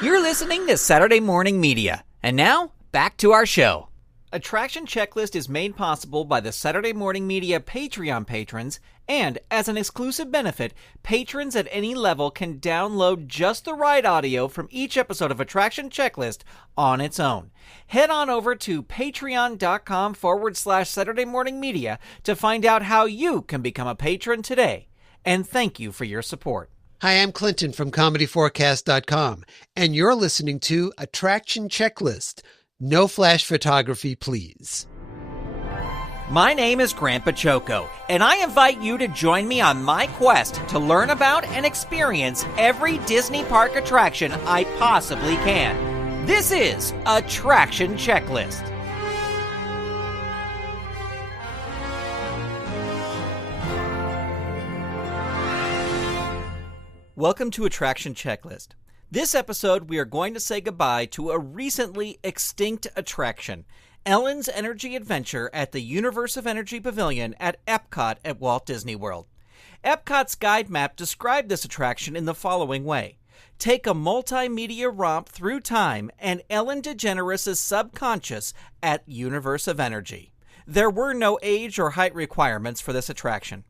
You're listening to Saturday Morning Media. And now, back to our show. Attraction Checklist is made possible by the Saturday Morning Media Patreon patrons, and as an exclusive benefit, patrons at any level can download just the right audio from each episode of Attraction Checklist on its own. Head on over to patreon.com/Saturday Morning Media to find out how you can become a patron today. And thank you for your support. Hi, I'm Clinton from ComedyForecast.com, and you're listening to Attraction Checklist. No flash photography, please. My name is Grandpa Choco, and I invite you to join me on my quest to learn about and experience every Disney park attraction I possibly can. This is Attraction Checklist. Welcome to Attraction Checklist. This episode, we are going to say goodbye to a recently extinct attraction, Ellen's Energy Adventure at the Universe of Energy Pavilion at EPCOT at Walt Disney World. EPCOT's guide map described this attraction in the following way. Take a multimedia romp through time and Ellen DeGeneres' subconscious at Universe of Energy. There were no age or height requirements for this attraction.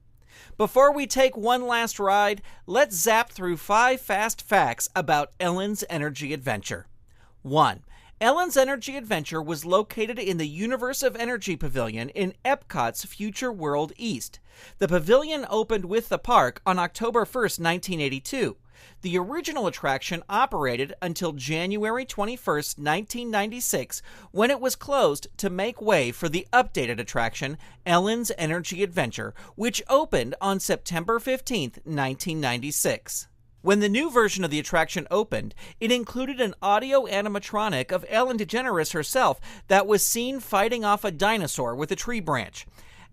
Before we take one last ride, let's zap through 5 fast facts about Ellen's Energy Adventure. 1. Ellen's Energy Adventure was located in the Universe of Energy Pavilion in EPCOT'S Future World East. The pavilion opened with the park on October 1st, 1982. The original attraction operated until January 21st, 1996, when it was closed to make way for the updated attraction, Ellen's Energy Adventure, which opened on September 15th, 1996. When the new version of the attraction opened, it included an audio animatronic of Ellen DeGeneres herself that was seen fighting off a dinosaur with a tree branch.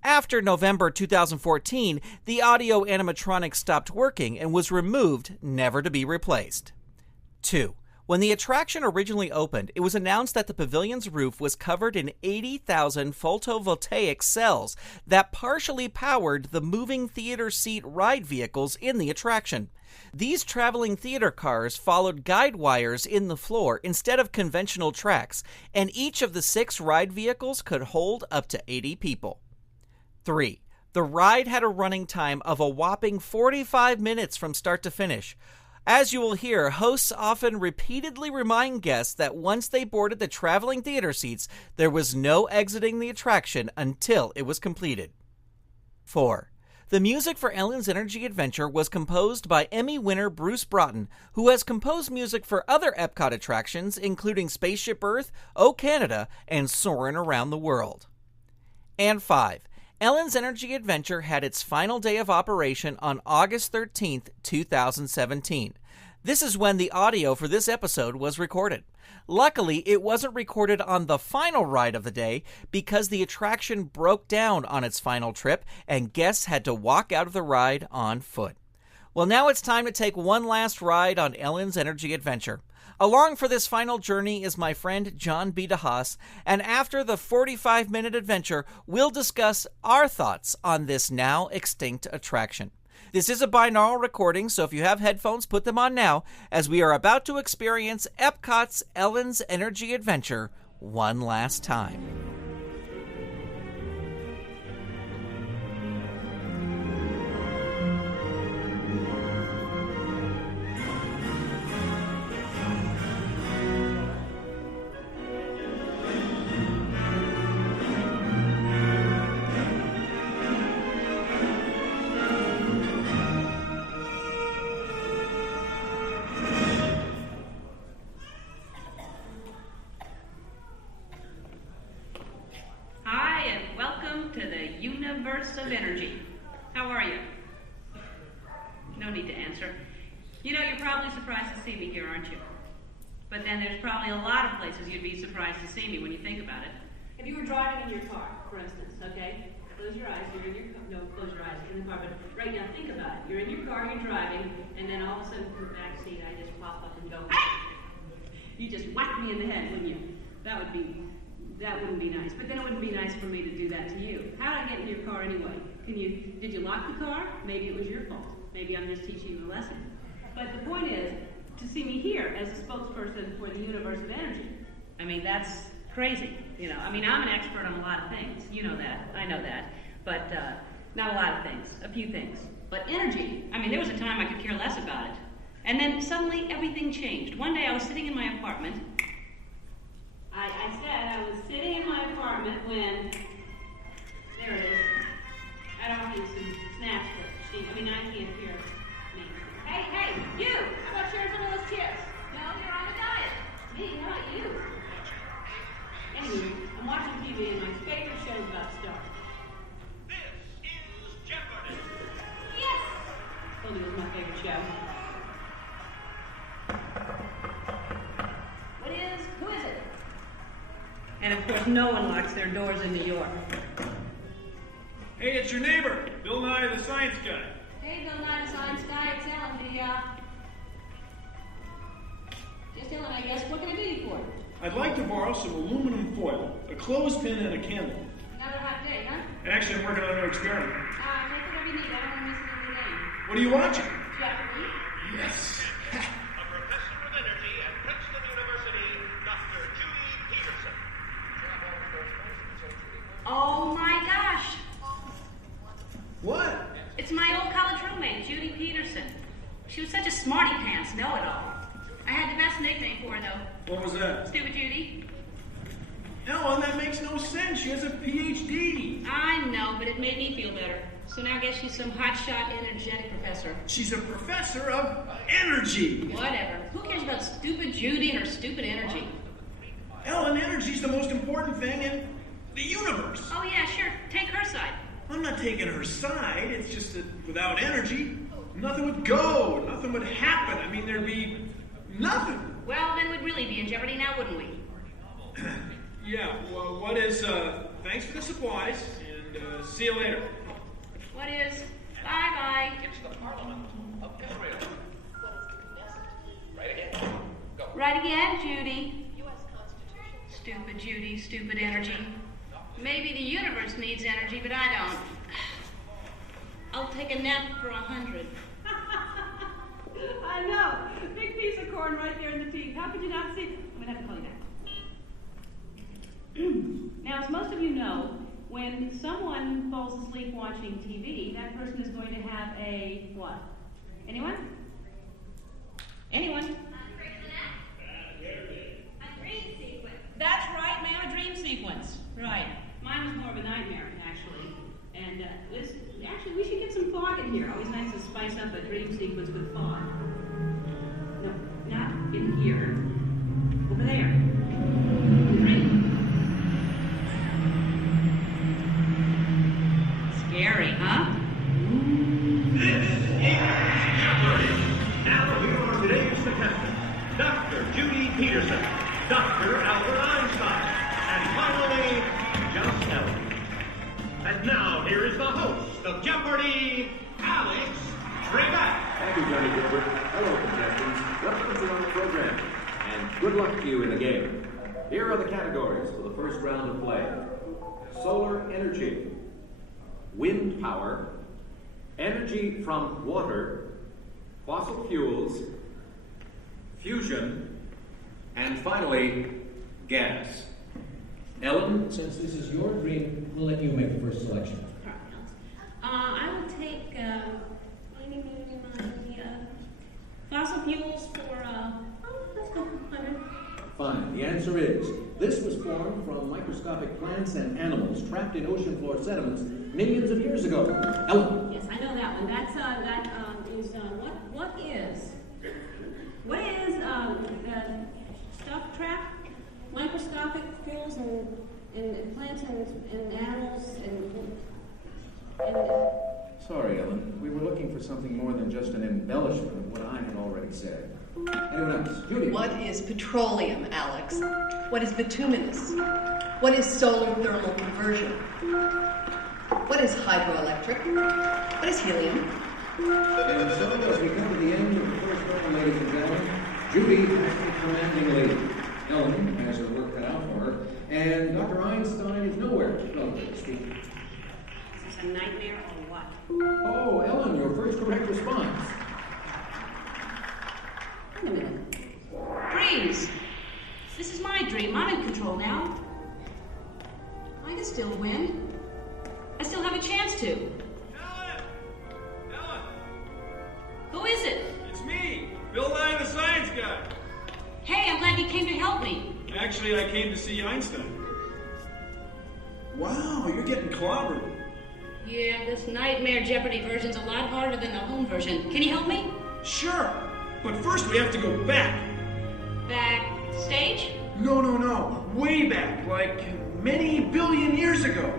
After November 2014, the audio animatronic stopped working and was removed, never to be replaced. 2. When the attraction originally opened, it was announced that the pavilion's roof was covered in 80,000 photovoltaic cells that partially powered the moving theater seat ride vehicles in the attraction. These traveling theater cars followed guide wires in the floor instead of conventional tracks, and each of the 6 ride vehicles could hold up to 80 people. 3. The ride had a running time of a whopping 45 minutes from start to finish. As you will hear, hosts often repeatedly remind guests that once they boarded the traveling theater seats, there was no exiting the attraction until it was completed. 4. The music for Ellen's Energy Adventure was composed by Emmy winner Bruce Broughton, who has composed music for other Epcot attractions, including Spaceship Earth, O Canada, and Soarin' Around the World. And 5. Ellen's Energy Adventure had its final day of operation on August 13th, 2017. This is when the audio for this episode was recorded. Luckily, it wasn't recorded on the final ride of the day because the attraction broke down on its final trip and guests had to walk out of the ride on foot. Well, now it's time to take one last ride on Ellen's Energy Adventure. Along for this final journey is my friend John B. DeHaas, and after the 45-minute adventure, we'll discuss our thoughts on this now extinct attraction. This is a binaural recording, so if you have headphones, put them on now, as we are about to experience Epcot's Ellen's Energy Adventure one last time. Universe of Energy. How are you? No need to answer. You know, you're probably surprised to see me here, aren't you? But then there's probably a lot of places you'd be surprised to see me when you think about it. If you were driving in your car, for instance, okay? Close your eyes, you're in your car. No, close your eyes, you're in the car. But right now, think about it. You're in your car, you're driving, and then all of a sudden from the back seat, I just pop up and go, you just whack me in the head, wouldn't you? That wouldn't be nice. But then it wouldn't be nice for me to do that to you. How did I get in your car anyway? Did you lock the car? Maybe it was your fault. Maybe I'm just teaching you a lesson. But the point is, to see me here, as a spokesperson for the Universe of Energy. I mean, that's crazy, you know. I mean, I'm an expert on a lot of things. You know that. I know that. But not a lot of things. A few things. But energy, I mean, there was a time I could care less about it. And then suddenly everything changed. One day I was sitting in my apartment. I said I was sitting in my apartment when, there it is. I'd offer you some snacks for Steve. I mean, I can't hear me. Hey, you! How about sharing some of those chips? No, you're on a diet. Me, how about you? Anyway, I'm watching TV and my favorite show's about to start. This is Jeopardy! Yes! Told you it was my favorite show. Who is it? And of course, no one locks their doors in New York. Hey, it's your neighbor, Bill Nye the Science Guy. Hey, Bill Nye the Science Guy, it's Ellen. Just Ellen, I guess. What can I do you for? I'd like to borrow some aluminum foil, a clothespin, and a candle. Another hot day, huh? Actually, I'm working on a new experiment. Take whatever you need. I don't want to miss another game. What are you watching? Jeopardy? Yes. A professor of energy at Princeton University, Dr. Judy Peterson. Oh my gosh! What? It's my old college roommate, Judy Peterson. She was such a smarty pants know-it-all. I had the best nickname for her, though. What was that? Stupid Judy. Ellen, that makes no sense. She has a PhD. I know, but it made me feel better. So now I guess she's some hotshot, energetic professor. She's a professor of energy. Whatever. Who cares about stupid Judy and her stupid energy? Ellen, energy's the most important thing in the universe. Oh, yeah, sure. Take her side. I'm not taking her side. It's just that without energy, nothing would go. Nothing would happen. I mean, there'd be nothing. Well, then we'd really be in jeopardy now, wouldn't we? Yeah, well, what is, thanks for the supplies, and see you later. What is? Bye-bye. It's the Parliament of Israel. Right again. Go. Right again, Judy. Stupid Judy, stupid energy. Maybe the universe needs energy, but I don't. I'll take a nap for 100. I know. Big piece of corn right there in the teeth. How could you not see? I'm going to have to call you back. Now, as most of you know, when someone falls asleep watching TV, that person is going to have a what? Anyone? Anyone? A dream sequence. That's right, ma'am, a dream sequence. Right. Mine was more of a nightmare, actually. And actually, we should get some fog in here. Always nice to spice up a dream sequence with fog. No, not in here. Over there. Dream. Scary, huh? This is Jeopardy! Now here are today's contestants, Dr. Judy Peterson, Dr. Albert Einstein, and finally, just Ellen. And now here is the host of Jeopardy, Alex Trebek. Thank you, Johnny Gilbert. Hello, contestants. Welcome to our program, and good luck to you in the game. Here are the categories for the first round of play. Solar energy, wind power, energy from water, fossil fuels, fusion, and finally, gas. Ellen? Since this is your dream, we'll let you make the first selection. I will take fossil fuels for, let's go 100. Fine. The answer is, this was formed from microscopic plants and animals trapped in ocean floor sediments millions of years ago. Ellen? Yes, I know that one. That's, what is the stuff trapped? Microscopic fuels and plants and animals and Sorry, Ellen. We were looking for something more than just an embellishment of what I had already said. Anyone else? Judy? What is petroleum, Alex? What is bituminous? What is solar thermal conversion? What is hydroelectric? What is helium? And so, as we come to the end of the first round, ladies and gentlemen, Judy has the commanding lead. Ellen has her work cut out for her, and Dr. Einstein is nowhere, relatively speaking. Is this a nightmare or what? Oh, Ellen, your first correct response. Wait a minute. please. This is my dream. I'm in control now. I can still win. I still have a chance to. Ellen! Ellen! Who is it? It's me, Bill Nye, the science guy. Hey, I'm glad you came to help me. Actually, I came to see Einstein. Wow, you're getting clobbered. Yeah, this Nightmare Jeopardy version's a lot harder than the home version. Can you help me? Sure, but first we have to go back. Backstage? No. Way back, like many billion years ago.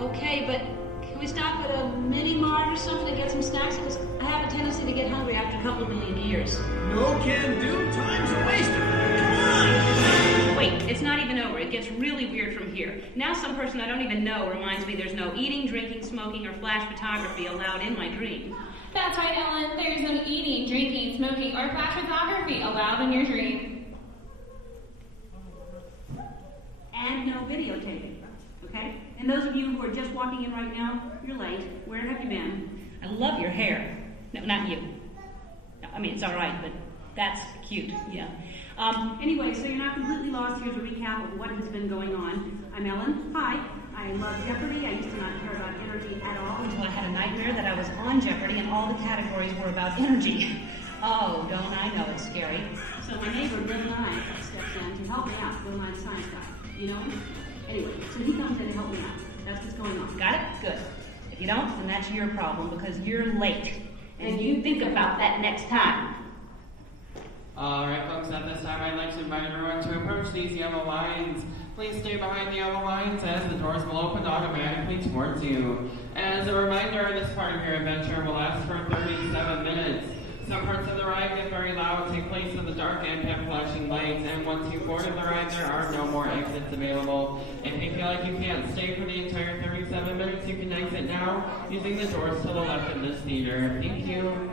Okay, but can we stop at a mini-mart or something to get some snacks? Because I have a tendency to get hungry after a couple of million years. No can do, time's a waster. Come on! Wait, it's not even over. It gets really weird from here. Now some person I don't even know reminds me there's no eating, drinking, smoking, or flash photography allowed in my dream. That's right, Ellen. There's no eating, drinking, smoking, or flash photography allowed in your dream. And no videotaping, okay? And those of you who are just walking in right now, you're late. Where have you been? I love your hair. No, not you. No, I mean, it's all right, but that's cute, yeah. Anyway, so you're not completely lost. Here's a recap of what has been going on. I'm Ellen. Hi. I love Jeopardy. I used to not care about energy at all until I had a nightmare that I was on Jeopardy and all the categories were about energy. Oh, don't I know it's scary. So my neighbor, Bill Nye, steps in to help me out. Bill Nye, the science guy. You know him? Anyway, so he comes in to help me out. That's what's going on. Got it? Good. If you don't, then that's your problem because you're late. And you think about that next time. Alright folks, at this time I'd like to invite everyone to approach these yellow lines. Please stay behind the yellow lines as the doors will open automatically towards you. As a reminder, this part of your adventure will last for 37 minutes. Some parts of the ride get very loud, take place in the dark and have flashing lights, and once you've boarded the ride, there are no more exits available. If you feel like you can't stay for the entire 37 minutes, you can exit now using the doors to the left of this theater. Thank you.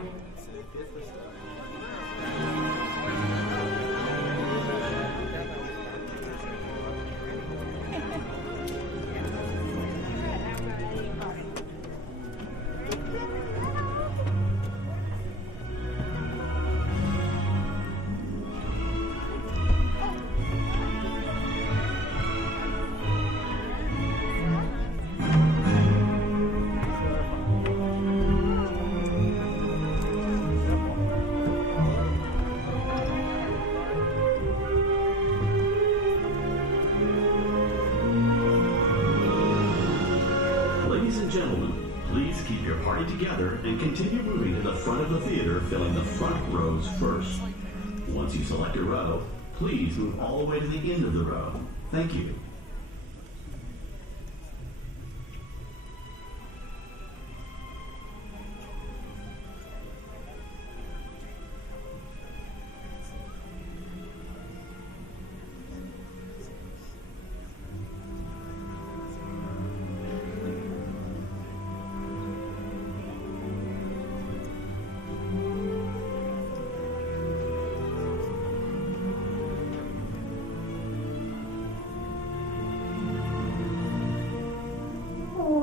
Together and continue moving to the front of the theater, filling the front rows first. Once you select a row, please move all the way to the end of the row. Thank you.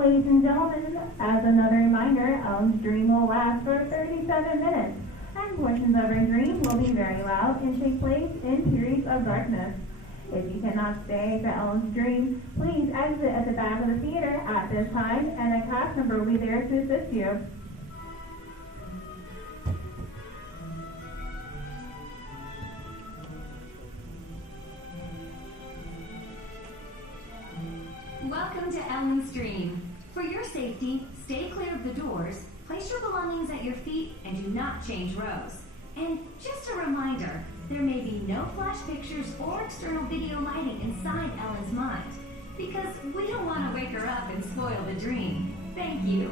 Ladies and gentlemen, as another reminder, Ellen's dream will last for 37 minutes, and portions of her dream will be very loud and take place in periods of darkness. If you cannot stay for Ellen's dream, please exit at the back of the theater at this time, and a cast member will be there to assist you. Welcome to Ellen's dream. For your safety, stay clear of the doors, place your belongings at your feet, and do not change rows. And just a reminder, there may be no flash pictures or external video lighting inside Ellen's mind, because we don't want to wake her up and spoil the dream. Thank you.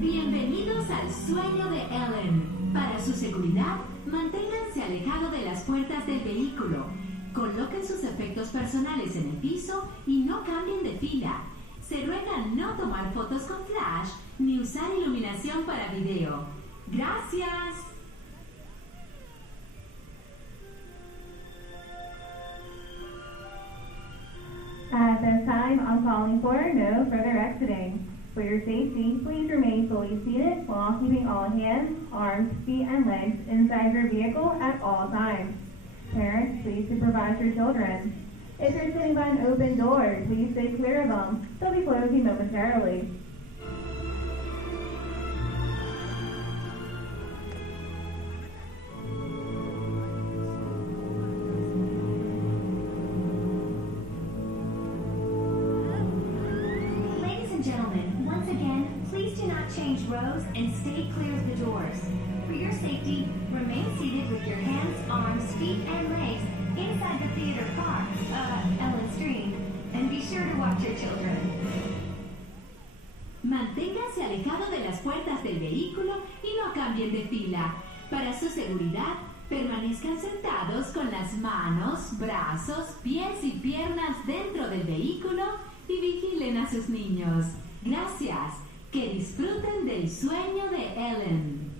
Bienvenidos al sueño de Ellen. Para su seguridad, manténganse alejados de las puertas del vehículo. Coloquen sus efectos personales en el piso y no cambien de fila. Se ruega no tomar fotos con flash ni usar iluminación para video. Gracias. At this time, I'm calling for no further exiting. For your safety, please remain fully seated while keeping all hands, arms, feet, and legs inside your vehicle at all times. please supervise your children. If you're sitting by an open door, please stay clear of them. They'll be closing momentarily. Ladies and gentlemen, once again, please do not change rows and stay clear of the doors. For your safety, remain seated with your hands, arms, feet, and legs inside the theater car, Ellen's Dream, and be sure to watch your children. Manténganse alejados de las puertas del vehículo y no cambien de fila. Para su seguridad, permanezcan sentados con las manos, brazos, pies y piernas dentro del vehículo y vigilen a sus niños. Gracias. Que disfruten del sueño de Ellen.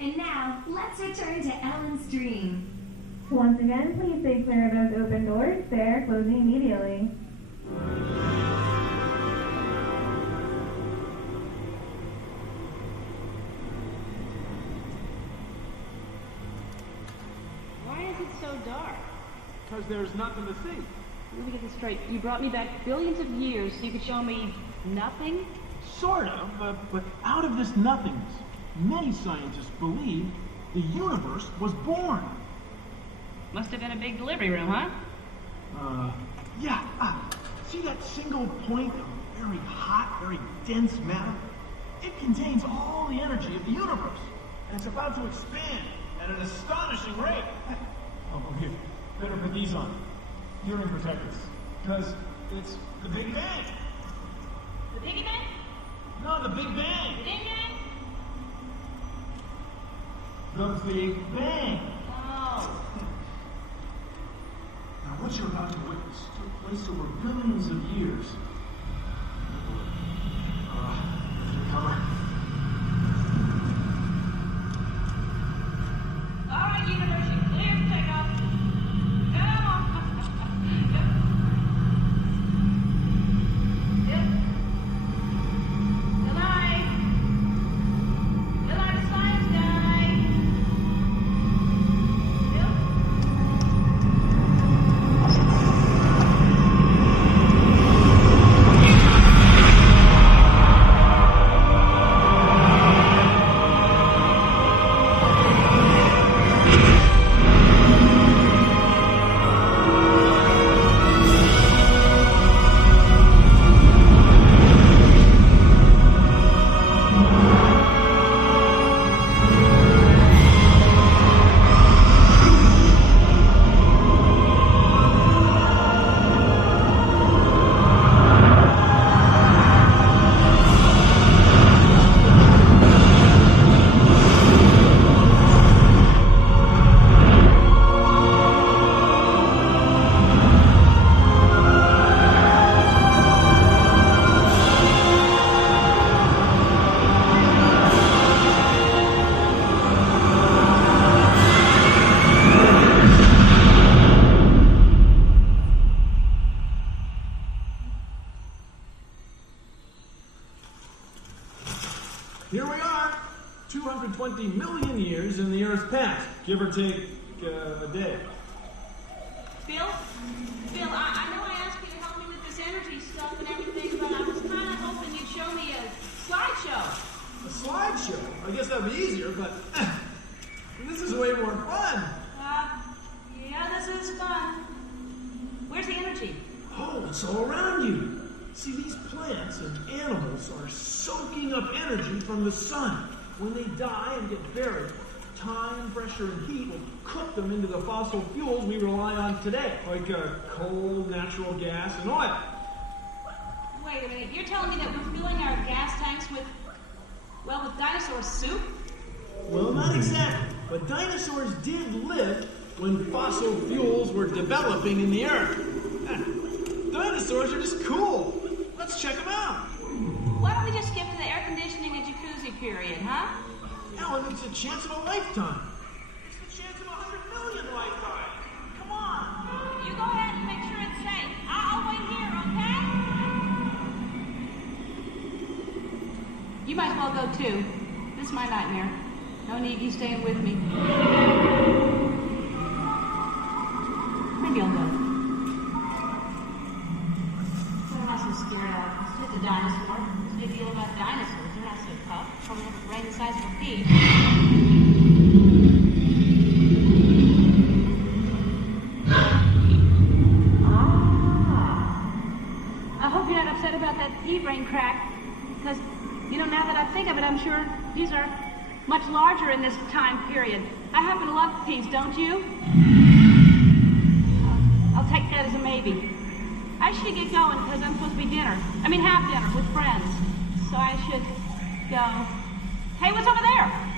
And now, let's return to Ellen's Dream. Once again, please stay clear of those open doors. They're closing immediately. Why is it so dark? Because there's nothing to see. Let me get this straight. You brought me back billions of years so you could show me nothing? Sort of, but out of this nothingness, many scientists believe the universe was born. Must have been a big delivery room, huh? Yeah. See that single point of very hot, very dense matter? It contains all the energy of the universe, and it's about to expand at an astonishing rate. Oh, here. Better put these on. Hearing protectors. Because it's the Big Bang. The Big Bang? No, the Big Bang. The Big Bang? The Big Bang. Oh. Now, what you're about to witness took place over billions of years. Cover. All right, Universe, you're clear for takeoff. Come on. Yep. Good night. Good night, science guy. Yep. Here we are, 220 million years in the Earth's past, give or take a day. Bill, I know I asked you to help me with this energy stuff and everything, but I was kind of hoping you'd show me a slideshow. A slideshow? I guess that'd be easier, but this is way more fun. Yeah, this is fun. Where's the energy? Oh, it's all around you. See, these plants and animals are soaking up energy from the sun. When they die and get buried, time, pressure, and heat will cook them into the fossil fuels we rely on today, like coal, natural gas, and oil. Wait a minute, you're telling me that we're filling our gas tanks with dinosaur soup? Well, not exactly, but dinosaurs did live when fossil fuels were developing in the Earth. Dinosaurs are just cool. Let's check them out. Why don't we just skip to the air conditioning and jacuzzi period, huh? Ellen, it's a chance of a lifetime. It's the chance of 100 million lifetimes. Come on. You go ahead and make sure it's safe. I'll wait here, okay? You might as well go too. This is my nightmare. No need you staying with me. deal about dinosaurs. They're not so tough. Probably have a brain the size of a pea. I hope you're not upset about that pea brain crack. Because, now that I think of it, I'm sure peas are much larger in this time period. I happen to love peas, don't you? I'll take that as a maybe. I should get going because I'm supposed to be have dinner with friends. So I should go. Hey, what's over there?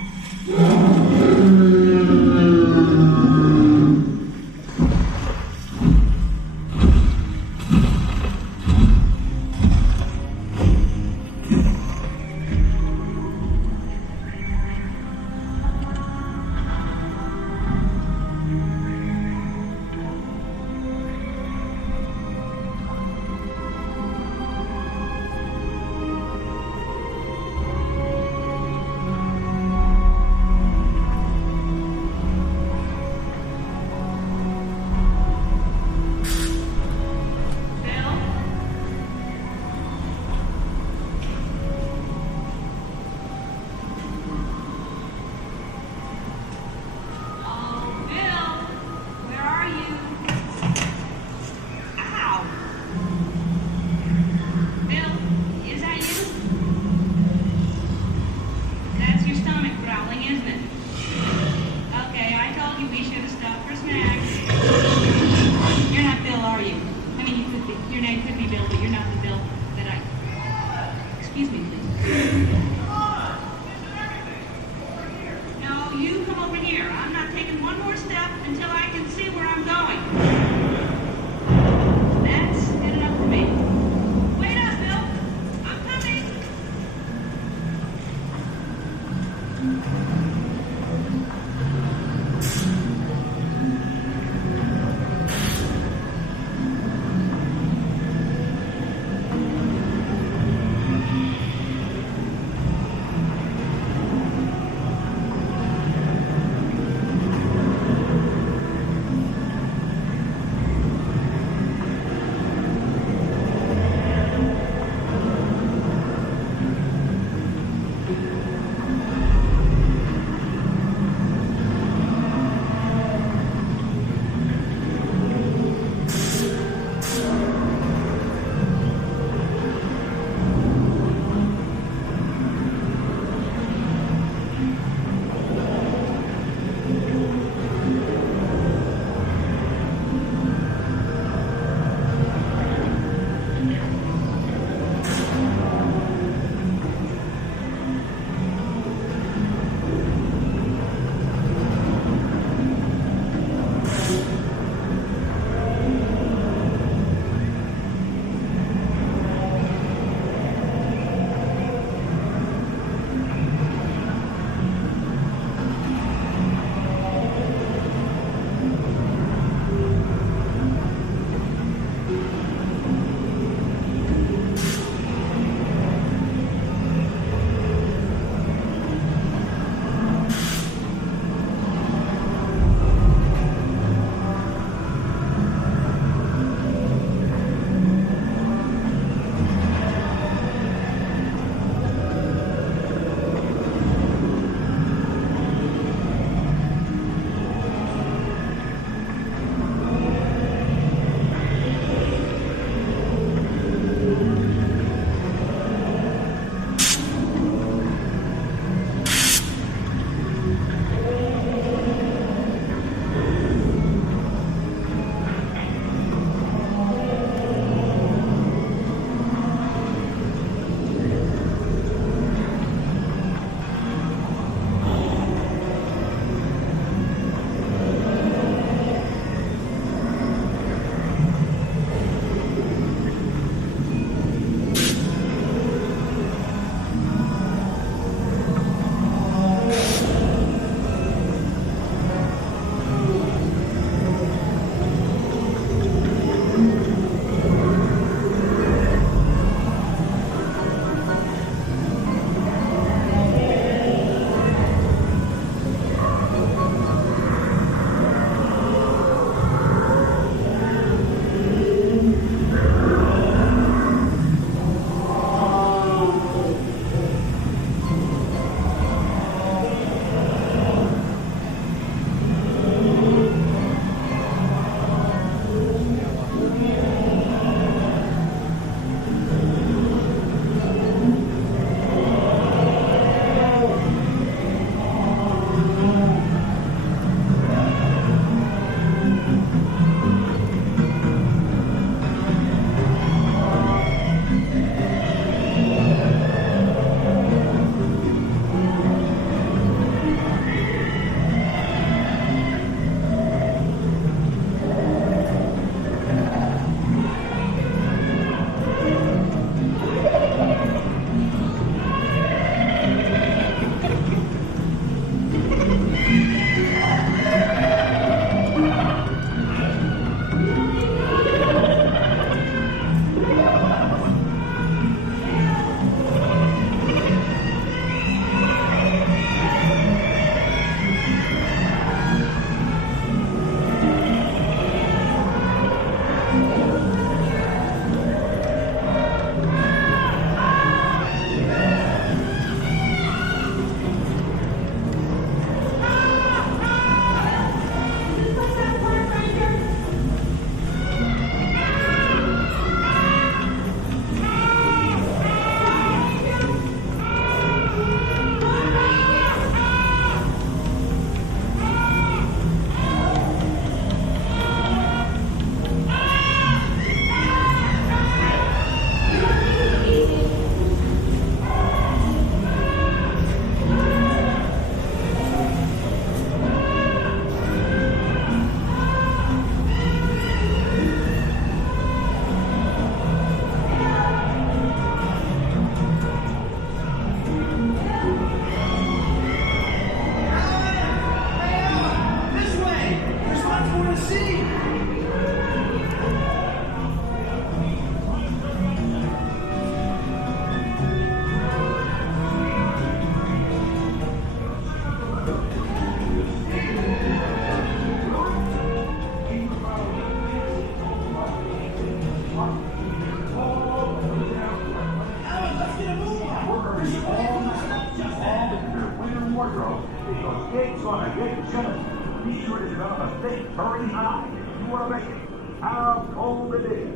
It's gonna get chilly. Be sure to develop a thick, hurry high if you want to make it. How cold it is.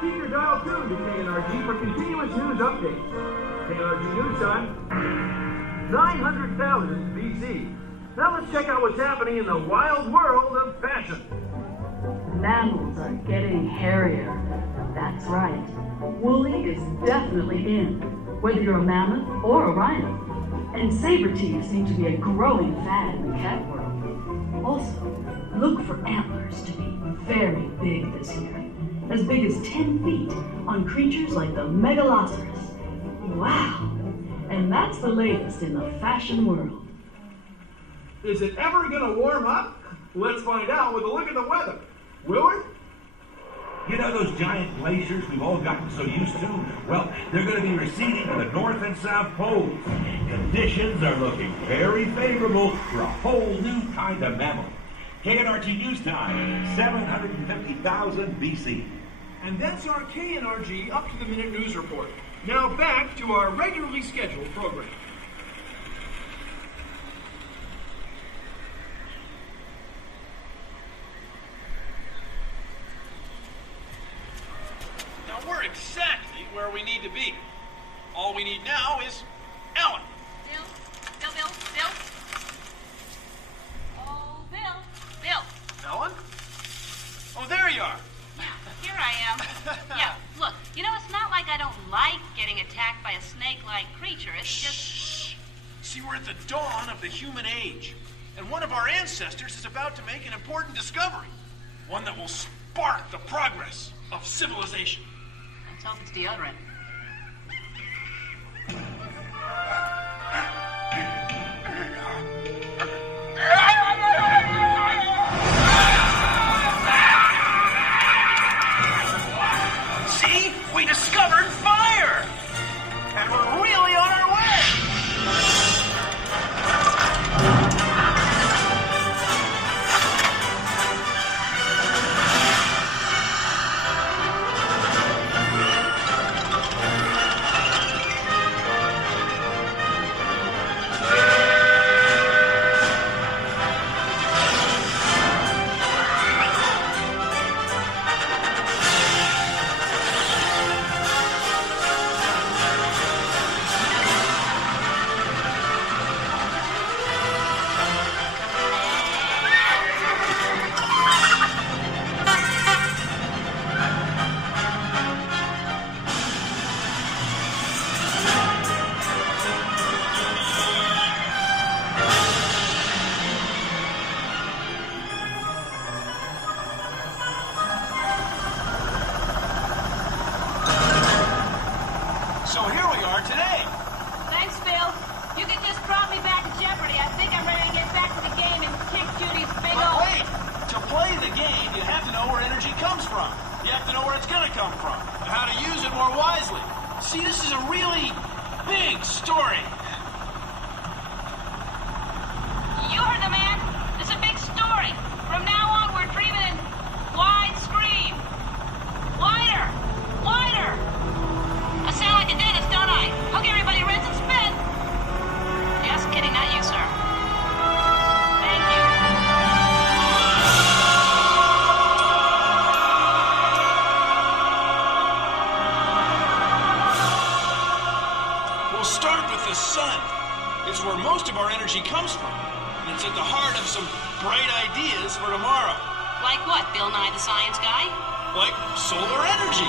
Keep your dial tuned to KNRG for continuous news updates. KNRG News Time, 900,000 BC. Now let's check out what's happening in the wild world of fashion. Mammals are getting hairier. That's right. Woolly is definitely in, whether you're a mammoth or a rhino. And saber teeth seem to be a growing fad in the cat world. Also, look for antlers to be very big this year. As big as 10 feet on creatures like the megalosaurus. Wow! And that's the latest in the fashion world. Is it ever going to warm up? Let's find out with a look at the weather. Willard? You know those giant glaciers we've all gotten so used to? Well, they're going to be receding to the north and south poles. Conditions are looking very favorable for a whole new kind of mammal. KNRG News Time, 750,000 BC. And that's our KNRG up-to-the-minute news report. Now back to our regularly scheduled program. Now we're exactly where we need to be. All we need now is Ellen. Bill. Oh, Bill. Ellen? Oh, there you are. Here I am. Yeah, look, you know, it's not like I don't like getting attacked by a snake-like creature. It's just... Shh. See, we're at the dawn of the human age, and one of our ancestors is about to make an important discovery. One that will spark the progress of civilization. Let's hope it's deodorant. See? We discovered fire! And we're really on our way! So here we are today. Thanks, Bill. You can just drop me back at Jeopardy. I think I'm ready to get back to the game and kick Judy's big But old... wait! To play the game, you have to know where energy comes from. You have to know where it's going to come from, and how to use it more wisely. See, this is a really big story. You heard the man. It's a big story. From now on, we're dreaming in widescreen. Wider. I sound like a dentist, don't I? Okay, everybody, rinse and spin. Just kidding, not you, sir. Thank you. We'll start with the sun. It's where most of our energy comes from. And it's at the heart of some bright ideas for tomorrow. Like what, Bill Nye the Science Guy? Like solar energy.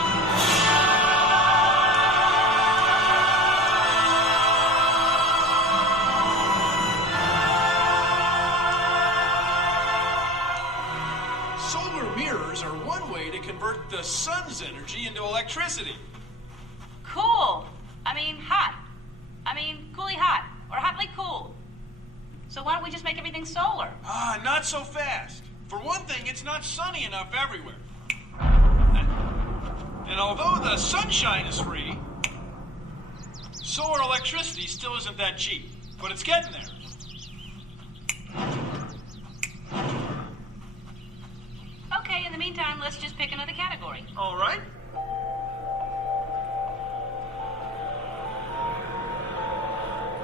Solar mirrors are one way to convert the sun's energy into electricity. Cool. I mean, hot. I mean, coolly hot. Or hotly cool. So why don't we just make everything solar? Not so fast. For one thing, it's not sunny enough everywhere. And although the sunshine is free, solar electricity still isn't that cheap. But it's getting there. Okay, in the meantime, let's just pick another category. All right.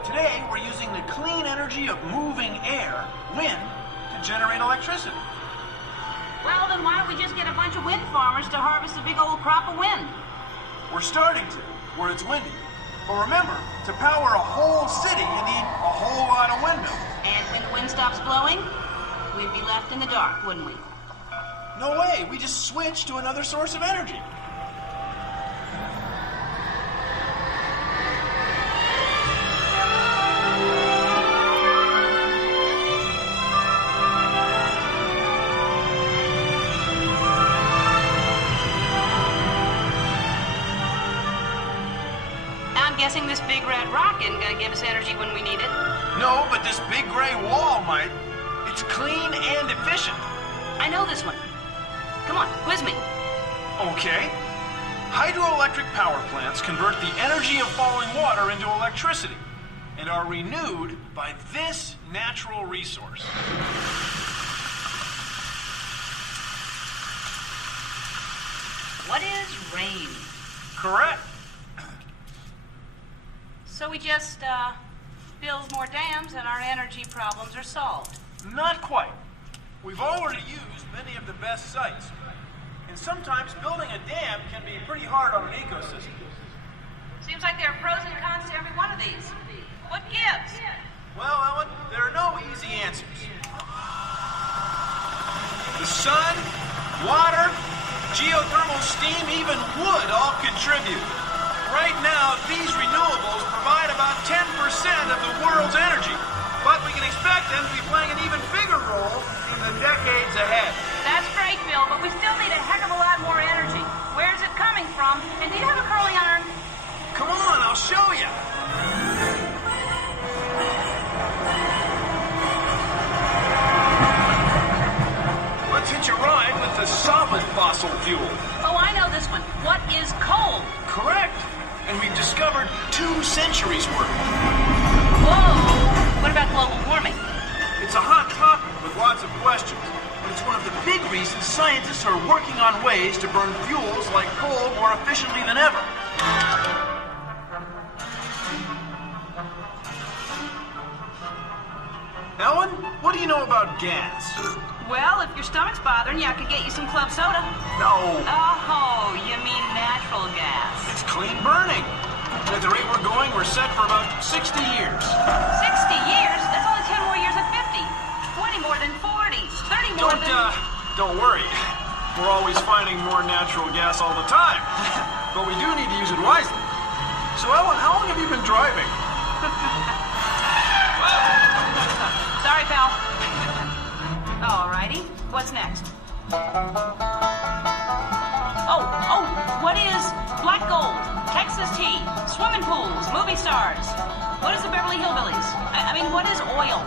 Today, we're using the clean energy of moving air, wind, to generate electricity. Well, then why don't we just get a bunch of wind farmers to harvest a big old crop of wind? We're starting to, where it's windy. But remember, to power a whole city, you need a whole lot of windmills. And when the wind stops blowing, we'd be left in the dark, wouldn't we? No way, we just switch to another source of energy. Guessing this big red rock isn't gonna give us energy when we need it. No, but this big gray wall might. It's clean and efficient. I know this one. Come on, quiz me. Okay. Hydroelectric power plants convert the energy of falling water into electricity and are renewed by this natural resource. What is rain? Correct. So we just build more dams and our energy problems are solved. Not quite. We've already used many of the best sites. And sometimes building a dam can be pretty hard on an ecosystem. Seems like there are pros and cons to every one of these. What gives? Well, Ellen, there are no easy answers. The sun, water, geothermal steam, even wood all contribute. Right now, these renewables provide about 10% of the world's energy, but we can expect them to be playing an even bigger role in the decades ahead. That's great, Bill, but we still need a heck of a lot more energy. Where's it coming from? And do you have a curling iron? Come on, I'll show you. Let's hitch a ride with the solid fossil fuel. Oh, I know this one. What is coal? Correct. And we've discovered 2 centuries' worth. Whoa! What about global warming? It's a hot topic with lots of questions. But it's one of the big reasons scientists are working on ways to burn fuels like coal more efficiently than ever. Ellen, what do you know about gas? Well, if your stomach's bothering you, I could get you some club soda. No. Oh, you mean natural gas. It's clean burning. And at the rate we're going, we're set for about 60 years. 60 years? That's only 10 more years than 50. 20 more than 40. 30 more than... Don't worry. We're always finding more natural gas all the time. But we do need to use it wisely. So, Ellen, how long have you been driving? Sorry, pal. Alrighty. What's next? Oh, what is black gold, Texas tea, swimming pools, movie stars? What is the Beverly Hillbillies? I mean, what is oil?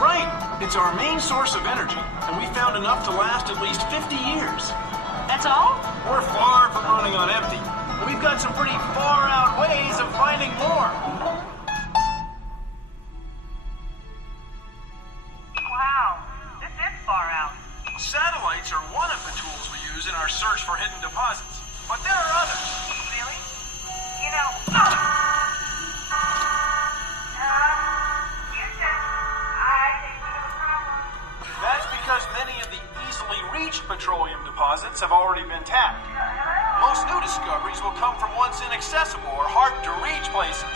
Right. It's our main source of energy, and we found enough to last at least 50 years. That's all? We're far from running on empty. We've got some pretty far-out ways of finding more. Wow, this is far out. Satellites are one of the tools we use in our search for hidden deposits, but there are others. Really? You know... That's because many of the easily reached petroleum deposits have already been tapped. Most new discoveries will come from once inaccessible or hard-to-reach places.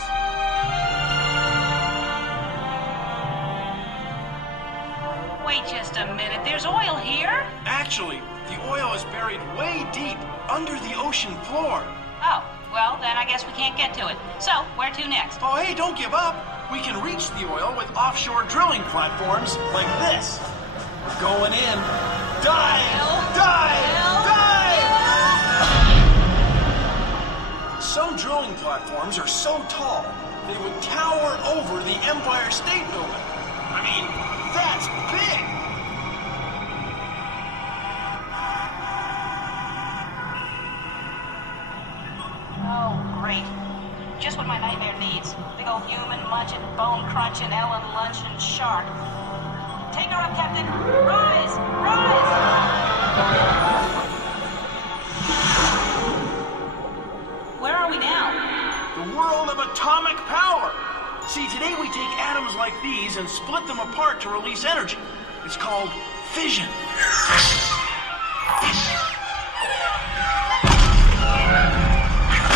Wait just a minute. There's oil here? Actually, the oil is buried way deep under the ocean floor. Oh, well, then I guess we can't get to it. So, where to next? Oh, hey, don't give up. We can reach the oil with offshore drilling platforms like this. We're going in. Dive! Dive! Dive! Some drilling platforms are so tall, they would tower over the Empire State Building. I mean, that's big! Oh, great. Just what my nightmare needs. Big old human munching, bone crunching, Ellen lunching shark. Take her up, Captain. Rise! Rise! Where are we now? The world of atomic power. See, today we take atoms like these and split them apart to release energy. It's called fission.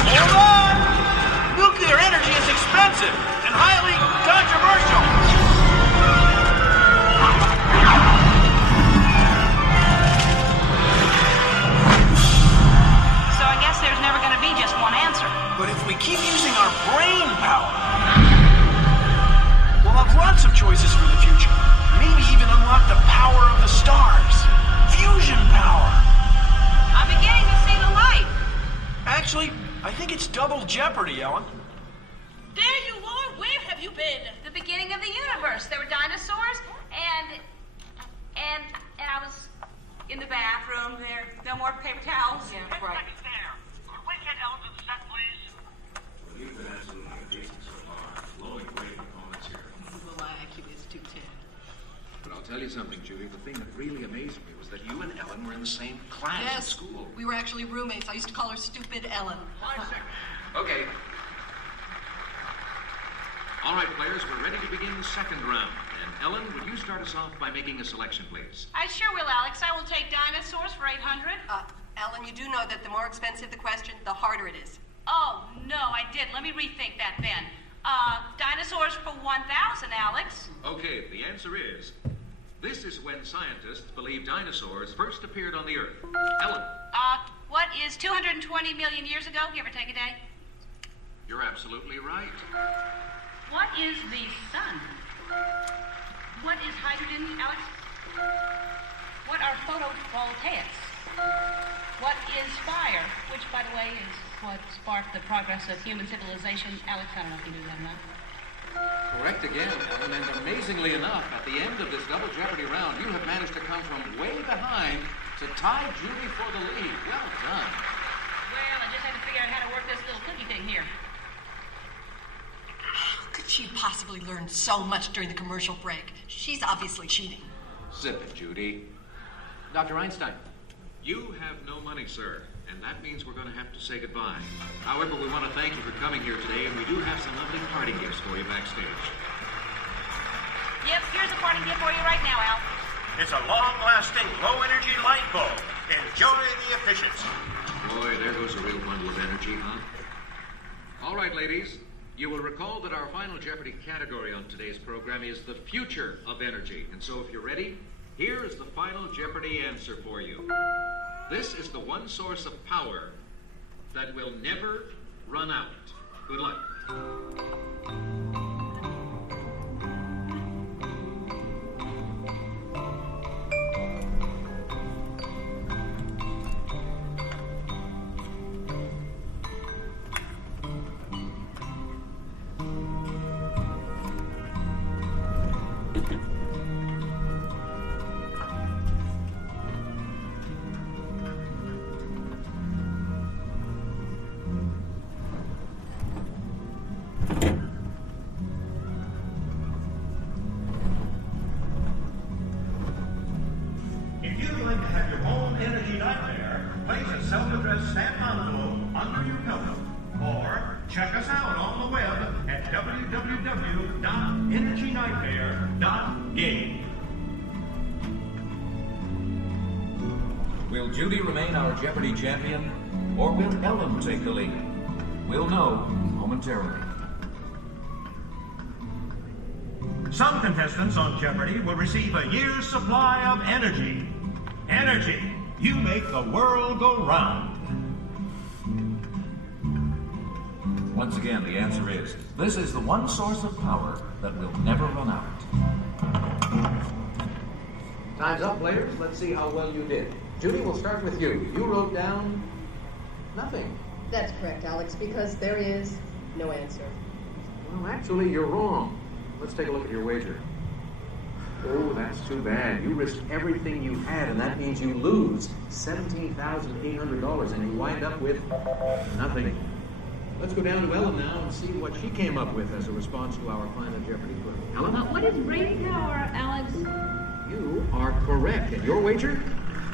Hold on! Nuclear energy is expensive and highly controversial. So I guess there's never going to be just one answer. But if we keep using our brain power, we'll have lots of choices for the future. Maybe even unlock the power of the stars. Fusion power. I'm beginning to see the light. Actually, I think it's double jeopardy, Ellen. There you are. Where have you been? The beginning of the universe. There were dinosaurs, and I was in the bathroom. There, no more paper towels. Yeah, right. There. Could we get Ellen to the set, please? You've been absolutely amazing so far. Blowing away components here. Well, my IQ is 210. But I'll tell you something, Judy. The thing that really amazed me was that you and Ellen were in the same class at school. We were actually roommates. I used to call her Stupid Ellen. 5 seconds. Okay. All right, players, we're ready to begin the second round. And Ellen, would you start us off by making a selection, please? I sure will, Alex. I will take dinosaurs for 800. Ellen, you do know that the more expensive the question, the harder it is. Oh, no, I didn't. Let me rethink that then. Dinosaurs for 1,000, Alex. Okay, the answer is, this is when scientists believe dinosaurs first appeared on the Earth. Ellen. What is 220 million years ago, give or take a day? You're absolutely right. What is the sun? What is hydrogen, Alex? What are photovoltaics? What is fire? Which, by the way, is what sparked the progress of human civilization. Alex, I don't know if you knew that or not. Correct again, Ellen, and amazingly enough, at the end of this double jeopardy round, you have managed to come from way behind to tie Judy for the lead. Well done. Well, I just had to figure out how to work this little cookie thing here. How could she possibly learn so much during the commercial break? She's obviously cheating. Zip it, Judy. Dr. Einstein. You have no money, sir, and that means we're going to have to say goodbye. However, we want to thank you for coming here today, and we do have some lovely parting gifts for you backstage. Yep, here's a parting gift for you right now, Al. It's a long-lasting, low-energy light bulb. Enjoy the efficiency. Boy, there goes a real bundle of energy, huh? All right, ladies. You will recall that our final Jeopardy category on today's program is the future of energy. And so if you're ready, here is the final Jeopardy answer for you. This is the one source of power that will never run out. Good luck. Check us out on the web at www.energynightmare.game. Will Judy remain our Jeopardy champion, or will Ellen take the lead? We'll know momentarily. Some contestants on Jeopardy will receive a year's supply of energy. Energy, you make the world go round. Once again, the answer is, this is the one source of power that will never run out. Time's up, players. Let's see how well you did. Judy, we'll start with you. You wrote down nothing. That's correct, Alex, because there is no answer. Well, actually, you're wrong. Let's take a look at your wager. Oh, that's too bad. You risked everything you had, and that means you lose $17,800, and you wind up with nothing. Let's go down to Ellen now and see what she came up with as a response to our final Jeopardy quiz. Ellen? What is brain power, Alex? You are correct. And your wager?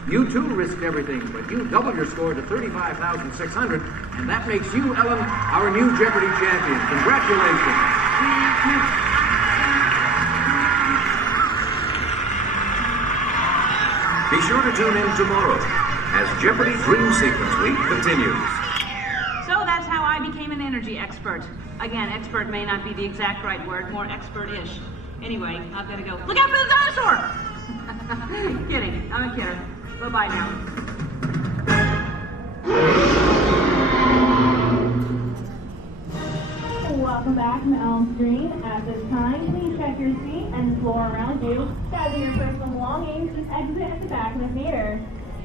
You too risked everything, but you doubled your score to 35,600, and that makes you, Ellen, our new Jeopardy champion. Congratulations. Be sure to tune in tomorrow as Jeopardy Dream Sequence Week continues. So that's how I became an energy expert. Again, expert may not be the exact right word, more expert-ish. Anyway, I've got to go. Look out for the dinosaur! Kidding. I'm a kidder. Bye-bye now. Welcome back to Ellen's Dream. At this time, please check your seat and the floor around you. Gather your personal belongings and exit at the back of the theater.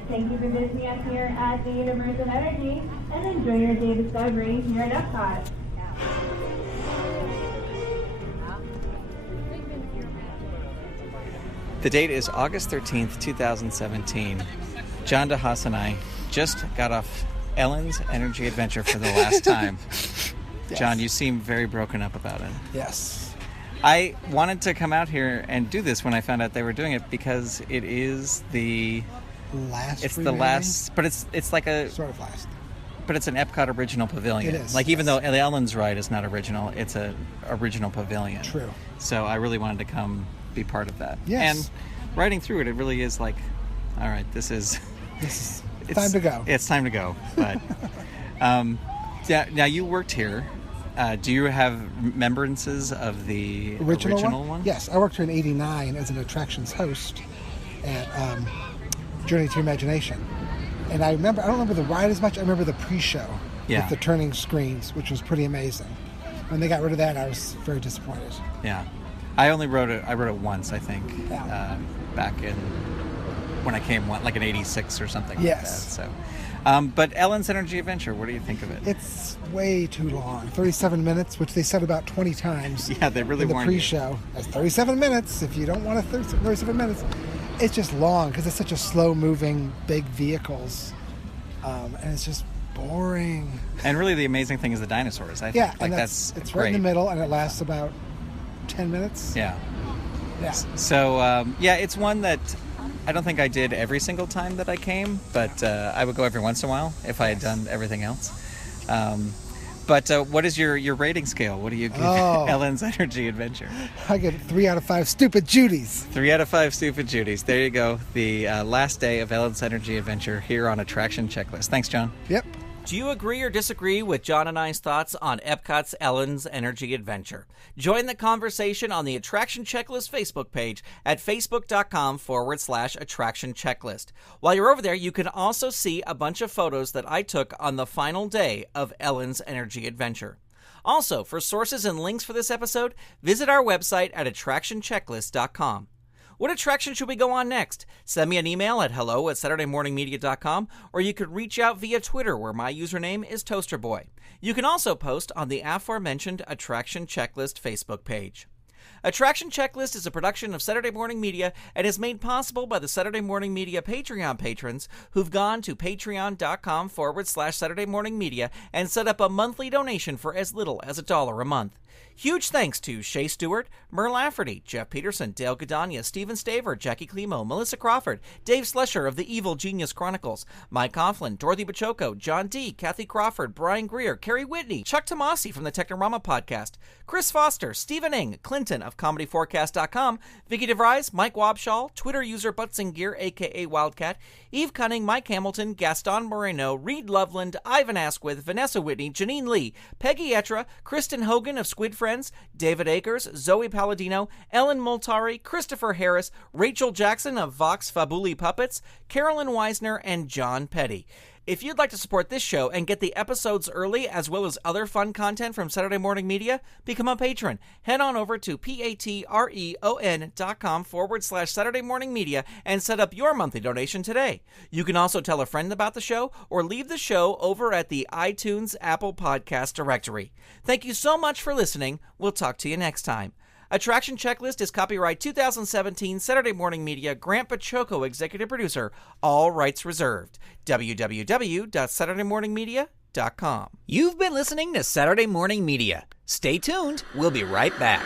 Thank you for visiting us here at the Universe of Energy, and enjoy your day of discovery here at Epcot. The date is August 13th, 2017. John DeHaas and I just got off Ellen's Energy Adventure for the last time. Yes. John, you seem very broken up about it. Yes. I wanted to come out here and do this when I found out they were doing it because it is the last. It's the last, but it's like a sort of last. But it's an Epcot original pavilion. It is. Like even though the Ellen's ride is not original, it's a original pavilion. True. So I really wanted to come be part of that. Yes. And riding through it, it really is like, all right, this is time to go. It's time to go. But yeah, now you worked here. Do you have remembrances of the original one? Yes, I worked here in '89 as an attractions host at Journey to Imagination. And I don't remember the ride as much. I remember the pre-show with the turning screens, which was pretty amazing. When they got rid of that, I was very disappointed. Yeah. I only wrote it once, I think, back in when I came, like in '86 or something Yes. like that. So, but Ellen's Energy Adventure, what do you think of it? It's way too long. 37 minutes, which they said about 20 times. Yeah, they really in the warned you. pre-show. That's 37 minutes. If you don't want 37 minutes, it's just long because it's such a slow-moving, big vehicles, and it's just boring. And really, the amazing thing is the dinosaurs. I think. Yeah, like and that's it's great. right in the middle, and it lasts about 10 minutes. Yeah. Yeah. So it's one that I don't think I did every single time that I came, but I would go every once in a while if I had done everything else. But what is your rating scale? What do you give Ellen's Energy Adventure? I give 3 out of 5 stupid Judies. 3 out of 5 stupid Judies. There you go. The last day of Ellen's Energy Adventure here on Attraction Checklist. Thanks, John. Yep. Do you agree or disagree with John and I's thoughts on Epcot's Ellen's Energy Adventure? Join the conversation on the Attraction Checklist Facebook page at facebook.com/Attraction Checklist. While you're over there, you can also see a bunch of photos that I took on the final day of Ellen's Energy Adventure. Also, for sources and links for this episode, visit our website at attractionchecklist.com. What attraction should we go on next? Send me an email at hello@SaturdayMorningMedia.com, or you could reach out via Twitter, where my username is ToasterBoy. You can also post on the aforementioned Attraction Checklist Facebook page. Attraction Checklist is a production of Saturday Morning Media and is made possible by the Saturday Morning Media Patreon patrons who've gone to patreon.com/Saturday Morning Media and set up a monthly donation for as little as $1 a month. Huge thanks to Shay Stewart, Merle Lafferty, Jeff Peterson, Dale Gadania, Stephen Staver, Jackie Klimo, Melissa Crawford, Dave Slesher of the Evil Genius Chronicles, Mike Coughlin, Dorothy Bachoco, John D., Kathy Crawford, Brian Greer, Kerry Whitney, Chuck Tomasi from the Technorama podcast, Chris Foster, Stephen Ng, Clinton of ComedyForecast.com, Vicky DeVries, Mike Wabshall, Twitter user Butzingear, a.k.a. Wildcat, Eve Cunning, Mike Hamilton, Gaston Moreno, Reed Loveland, Ivan Asquith, Vanessa Whitney, Janine Lee, Peggy Etra, Kristen Hogan of Squid Friends, David Akers, Zoe Palladino, Ellen Multari, Christopher Harris, Rachel Jackson of Vox Fabuli Puppets, Carolyn Weisner, and John Petty. If you'd like to support this show and get the episodes early as well as other fun content from Saturday Morning Media, become a patron. Head on over to patreon.com/Saturday Morning Media and set up your monthly donation today. You can also tell a friend about the show or leave the show over at the iTunes Apple Podcast directory. Thank you so much for listening. We'll talk to you next time. Attraction Checklist is copyright 2017 Saturday Morning Media, Grant Bachoco, executive producer, all rights reserved. www.SaturdayMorningMedia.com. You've been listening to Saturday Morning Media. Stay tuned. We'll be right back.